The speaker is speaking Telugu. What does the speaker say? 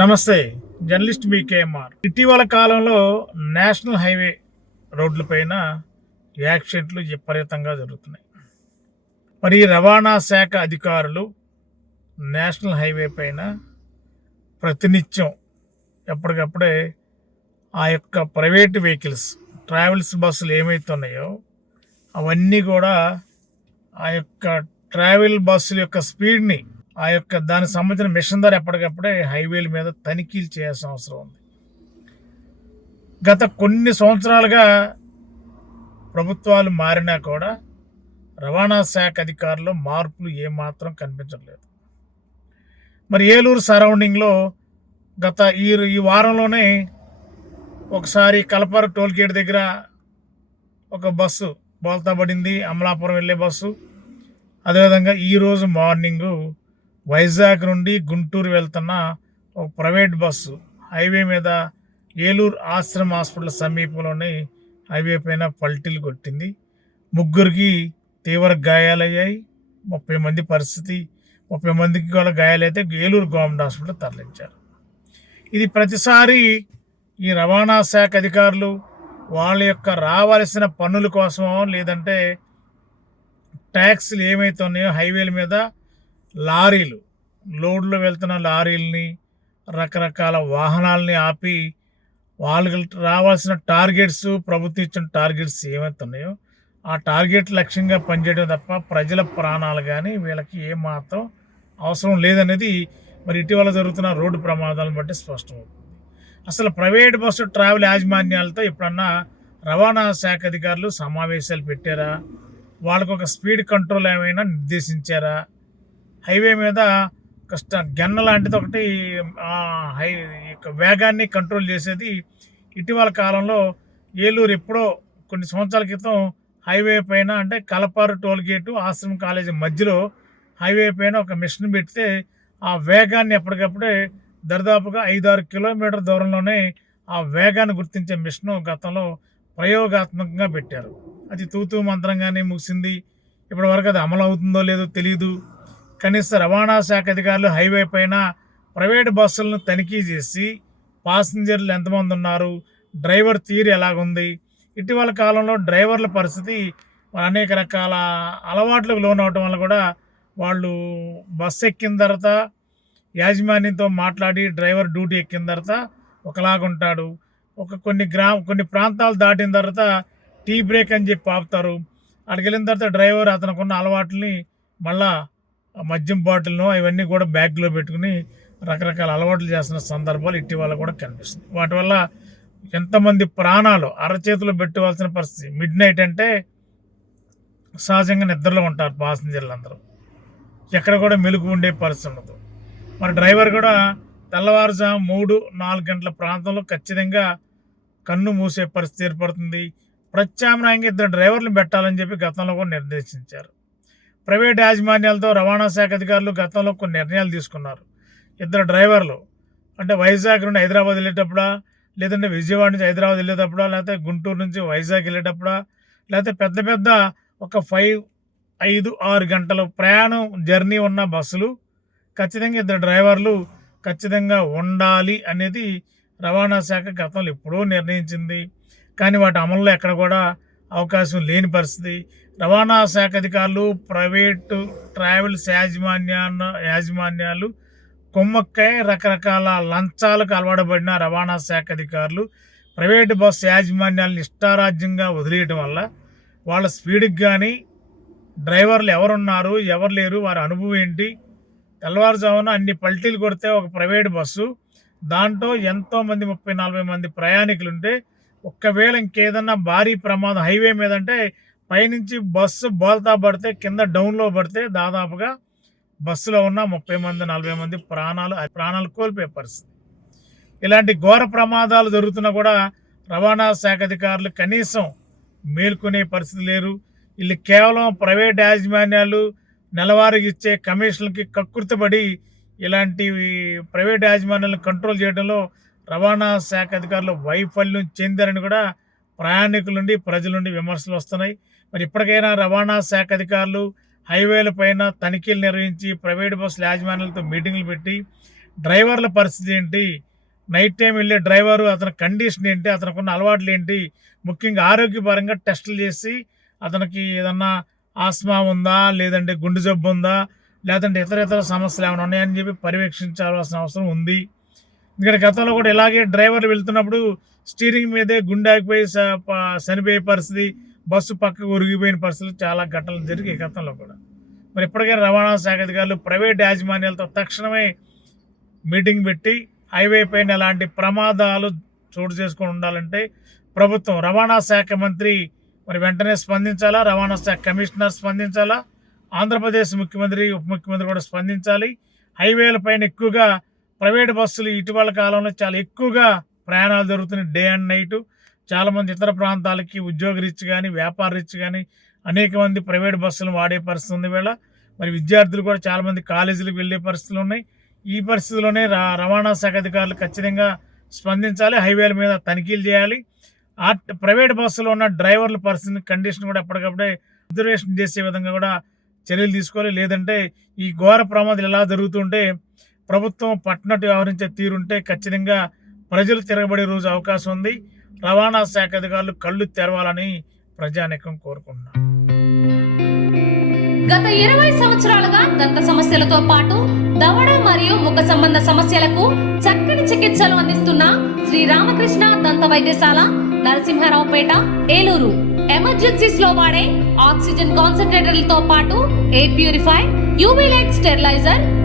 నమస్తే జర్నలిస్ట్ మీ కేఎంఆర్. ఇటీవల కాలంలో నేషనల్ హైవే రోడ్లపైన యాక్సిడెంట్లు విపరీతంగా జరుగుతున్నాయి. మరి ఈ రవాణా శాఖ అధికారులు నేషనల్ హైవే పైన ప్రతినిత్యం ఎప్పటికప్పుడే ఆ యొక్క ప్రైవేట్ వెహికల్స్ ట్రావెల్స్ బస్సులు ఏమైతే ఉన్నాయో అవన్నీ కూడా ఆ యొక్క ట్రావెల్ బస్సుల యొక్క స్పీడ్ని ఆ యొక్క దానికి సంబంధించిన మిషన్ ద్వారా ఎప్పటికప్పుడే హైవేల మీద తనిఖీలు చేయాల్సిన అవసరం ఉంది. గత కొన్ని సంవత్సరాలుగా ప్రభుత్వాలు మారినా కూడా రవాణా శాఖ అధికారులు మార్పులు ఏమాత్రం కనిపించట్లేదు. మరి ఏలూరు సరౌండింగ్లో గత ఈ ఈ వారంలోనే ఒకసారి కలపర టోల్ గేట్ దగ్గర ఒక బస్సు బోల్తా పడింది అమలాపురం వెళ్ళే బస్సు. అదేవిధంగా ఈరోజు మార్నింగు వైజాగ్ నుండి గుంటూరు వెళ్తున్న ఒక ప్రైవేట్ బస్సు హైవే మీద ఏలూరు ఆశ్రమ హాస్పిటల్ సమీపంలోని హైవే పైన పల్టీలు కొట్టింది. ముగ్గురికి తీవ్ర గాయాలయ్యాయి. ముప్పై మంది పరిస్థితి ముప్పై మందికి కూడా గాయాలైతే ఏలూరు గవర్నమెంట్ హాస్పిటల్ తరలించారు. ఇది ప్రతిసారి ఈ రవాణా శాఖ అధికారులు వాళ్ళ యొక్క రావాల్సిన పన్నుల కోసమో లేదంటే ట్యాక్స్లు ఏమైతున్నాయో హైవేల మీద లారీలు లోడ్లో వెళ్తున్న లారీలని రకరకాల వాహనాలని ఆపి వాళ్ళకి రావాల్సిన టార్గెట్స్ ప్రభుత్వం ఇచ్చిన టార్గెట్స్ ఏమైతే ఉన్నాయో ఆ టార్గెట్ లక్ష్యంగా పనిచేయడం తప్ప ప్రజల ప్రాణాలు కానీ వీళ్ళకి ఏమాత్రం అవసరం లేదనేది మరి ఇటీవల జరుగుతున్న రోడ్డు ప్రమాదాలను బట్టి స్పష్టమవుతుంది. అసలు ప్రైవేట్ బస్సు ట్రావెల్ యాజమాన్యాలతో ఎప్పుడన్నా రవాణా శాఖ అధికారులు సమావేశాలు పెట్టారా? వాళ్ళకు ఒక స్పీడ్ కంట్రోల్ ఏమైనా నిర్దేశించారా? హైవే మీద కష్ట గెన్న లాంటిది ఒకటి హై వేగాన్ని కంట్రోల్ చేసేది. ఇటీవల కాలంలో ఏలూరు ఎప్పుడో కొన్ని సంవత్సరాల క్రితం హైవే పైన అంటే కలపారు టోల్ గేటు ఆశ్రమం కాలేజీ మధ్యలో హైవే పైన ఒక మిషన్ పెడితే ఆ వేగాన్ని ఎప్పటికప్పుడే దరిదాపుగా ఐదారు కిలోమీటర్ దూరంలోనే ఆ వేగాన్ని గుర్తించే మిషన్ గతంలో ప్రయోగాత్మకంగా పెట్టారు. అది తూతూ మంత్రంగానే ముగిసింది. ఇప్పటి వరకు అది అమలు అవుతుందో లేదో తెలియదు కనీస రవాణా శాఖ అధికారులు హైవే పైన ప్రైవేట్ బస్సులను తనిఖీ చేసి పాసింజర్లు ఎంతమంది ఉన్నారు డ్రైవర్ తీరు ఎలాగుంది ఇటీవల కాలంలో డ్రైవర్ల పరిస్థితి అనేక రకాల అలవాట్లకు లోనవటం వల్ల కూడా వాళ్ళు బస్సు ఎక్కిన తర్వాత యాజమాన్యంతో మాట్లాడి డ్రైవర్ డ్యూటీ ఎక్కిన తర్వాత ఒకలాగుంటాడు. ఒక కొన్ని గ్రా కొన్ని ప్రాంతాలు దాటిన తర్వాత టీ బ్రేక్ అని చెప్పి ఆపుతారు. అక్కడికి వెళ్ళిన తర్వాత డ్రైవర్ అతనుకున్న అలవాట్లని మళ్ళా మద్యం బాటిల్ను ఇవన్నీ కూడా బ్యాగ్లో పెట్టుకుని రకరకాల అలవాట్లు చేస్తున్న సందర్భాలు ఇటీవల కూడా కనిపిస్తుంది వాటి వల్ల ఎంతమంది ప్రాణాలు అరచేతిలో పెట్టుకోవాల్సిన పరిస్థితి. మిడ్ నైట్ అంటే సహజంగా నిద్రలో ఉంటారు పాసింజర్లు అందరూ ఎక్కడ కూడా మెలుగు ఉండే పరిస్థితి ఉండదు. మరి డ్రైవర్ కూడా తెల్లవారుజాము మూడు నాలుగు గంటల ప్రాంతంలో ఖచ్చితంగా కన్ను మూసే పరిస్థితి ఏర్పడుతుంది. ప్రత్యామ్నాయంగా ఇద్దరు డ్రైవర్లు పెట్టాలని చెప్పి గతంలో కూడా నిర్దేశించారు. ప్రైవేట్ యాజమాన్యాలతో రవాణా శాఖ అధికారులు గతంలో కొన్ని నిర్ణయాలు తీసుకున్నారు. ఇద్దరు డ్రైవర్లు అంటే వైజాగ్ నుండి హైదరాబాద్ వెళ్ళేటప్పుడా లేదంటే విజయవాడ నుంచి హైదరాబాద్ వెళ్ళేటప్పుడా లేకపోతే గుంటూరు నుంచి వైజాగ్ వెళ్ళేటప్పుడా లేకపోతే పెద్ద పెద్ద ఒక ఫైవ్ ఐదు ఆరు గంటల ప్రయాణం జర్నీ ఉన్న బస్సులు ఖచ్చితంగా ఇద్దరు డ్రైవర్లు ఖచ్చితంగా ఉండాలి అనేది రవాణా శాఖ గతంలో ఎప్పుడూ నిర్ణయించింది. కానీ వాటి అమల్లో ఎక్కడ కూడా అవకాశం లేని పరిస్థితి. రవాణా శాఖ అధికారులు ప్రైవేటు ట్రావెల్స్ యాజమాన్యాన్న యాజమాన్యాలు కొమ్మక్కై రకరకాల లంచాలకు అలవాటుపడిన రవాణా శాఖ అధికారులు ప్రైవేటు బస్సు యాజమాన్యాలను ఇష్టారాజ్యంగా వదిలేయటం వల్ల వాళ్ళ స్పీడ్కి కానీ డ్రైవర్లు ఎవరున్నారు ఎవరు లేరు వారి అనుభవం ఏంటి? తెల్లవారుజామున అన్ని పల్టీలు కొడితే ఒక ప్రైవేట్ బస్సు దాంట్లో ఎంతో మంది ముప్పై నలభై మంది ప్రయాణికులు ఉంటే ఒక్కవేళ ఇంకేదన్నా భారీ ప్రమాదం హైవే మీద అంటే పైనుంచి బస్సు బోల్తా పడితే కింద డౌన్లో పడితే దాదాపుగా బస్సులో ఉన్న ముప్పై మంది నలభై మంది ప్రాణాలు ప్రాణాలు కోల్పోయే పరిస్థితి. ఇలాంటి ఘోర ప్రమాదాలు జరుగుతున్నా కూడా రవాణా శాఖ అధికారులు కనీసం మేల్కొనే పరిస్థితి లేరు. వీళ్ళు కేవలం ప్రైవేట్ యాజమాన్యాలు నెలవారీకి ఇచ్చే కమిషన్లకి కక్కుర్తిపడి ఇలాంటి ప్రైవేట్ యాజమాన్యాలను కంట్రోల్ చేయడంలో రవాణా శాఖ అధికారులు వైఫల్యం చెందారని కూడా ప్రయాణికుల నుండి ప్రజల నుండి విమర్శలు వస్తున్నాయి. మరి ఇప్పటికైనా రవాణా శాఖ అధికారులు హైవేల పైన తనిఖీలు నిర్వహించి ప్రైవేట్ బస్సుల యాజమాన్యాలతో మీటింగ్లు పెట్టి డ్రైవర్ల పరిస్థితి ఏంటి? నైట్ టైం వెళ్ళే డ్రైవరు అతని కండిషన్ ఏంటి? అతనికి ఉన్న అలవాట్లు ఏంటి? ముఖ్యంగా ఆరోగ్యపరంగా టెస్టులు చేసి అతనికి ఏదన్నా ఆస్మా ఉందా? లేదంటే గుండె జబ్బు ఉందా? లేదంటే ఇతర ఇతర సమస్యలు ఏమైనా ఉన్నాయని చెప్పి పర్యవేక్షించాల్సిన అవసరం ఉంది. ఎందుకంటే గతంలో కూడా ఇలాగే డ్రైవర్లు వెళ్తున్నప్పుడు స్టీరింగ్ మీదే గుండాకిపోయి చనిపోయే పరిస్థితి బస్సు పక్కకు ఉరిగిపోయిన పరిస్థితులు చాలా ఘటనలు జరిగాయి గతంలో కూడా. మరి ఇప్పటికైనా రవాణా శాఖ అధికారులు ప్రైవేట్ యాజమాన్యాలతో తక్షణమే మీటింగ్ పెట్టి హైవే పైన ఎలాంటి ప్రమాదాలు చోటు చేసుకొని ఉండాలంటే ప్రభుత్వం రవాణా శాఖ మంత్రి మరి వెంటనే స్పందించాలా? రవాణా శాఖ కమిషనర్ స్పందించాలా? ఆంధ్రప్రదేశ్ ముఖ్యమంత్రి ఉప ముఖ్యమంత్రి కూడా స్పందించాలి. హైవేల పైన ఎక్కువగా ప్రైవేట్ బస్సులు ఇటీవల కాలంలో చాలా ఎక్కువగా ప్రయాణాలు జరుగుతున్నాయి డే అండ్ నైట్. చాలామంది ఇతర ప్రాంతాలకి ఉద్యోగ రీచ్ కానీ వ్యాపార రీచ్ కానీ అనేక మంది ప్రైవేట్ బస్సులు వాడే పరిస్థితి ఉంది. వేళ మరి విద్యార్థులు కూడా చాలామంది కాలేజీలకు వెళ్ళే పరిస్థితులు ఉన్నాయి. ఈ పరిస్థితుల్లోనే రవాణా శాఖ అధికారులు ఖచ్చితంగా స్పందించాలి. హైవేల మీద తనిఖీలు చేయాలి. ఆ ప్రైవేట్ బస్సులో ఉన్న డ్రైవర్ల పరిస్థితి కండిషన్ కూడా ఎప్పటికప్పుడే అబ్జర్వేషన్ చేసే విధంగా కూడా చర్యలు తీసుకోవాలి. లేదంటే ఈ ఘోర ప్రమాదాలు ఎలా జరుగుతుంటే ప్రభుత్వం పట్టినట్టు వ్యవహరించే తీరుంటే ఖచ్చితంగా ప్రజలు తిరగబడే రోజు అవకాశం ఉంది. రవాణా శాఖ అధికారులు కళ్ళు తెరవాలని ప్రజానికం కోరుకుంటున్నారు. గత ఇరవై సంవత్సరాలుగా దంత సమస్యలతో పాటు దవడ మరియు ముఖ సంబంధ సమస్యలకు చక్కని చికిత్సలు అందిస్తున్న శ్రీ రామకృష్ణ దంత వైద్యశాల నరసింహారావుపేట ఏలూరు. ఎమర్జెన్సీస్లో వాడే ఆక్సిజన్ కాన్సన్ట్రేటర్లతో పాటు air purify UV light sterilizer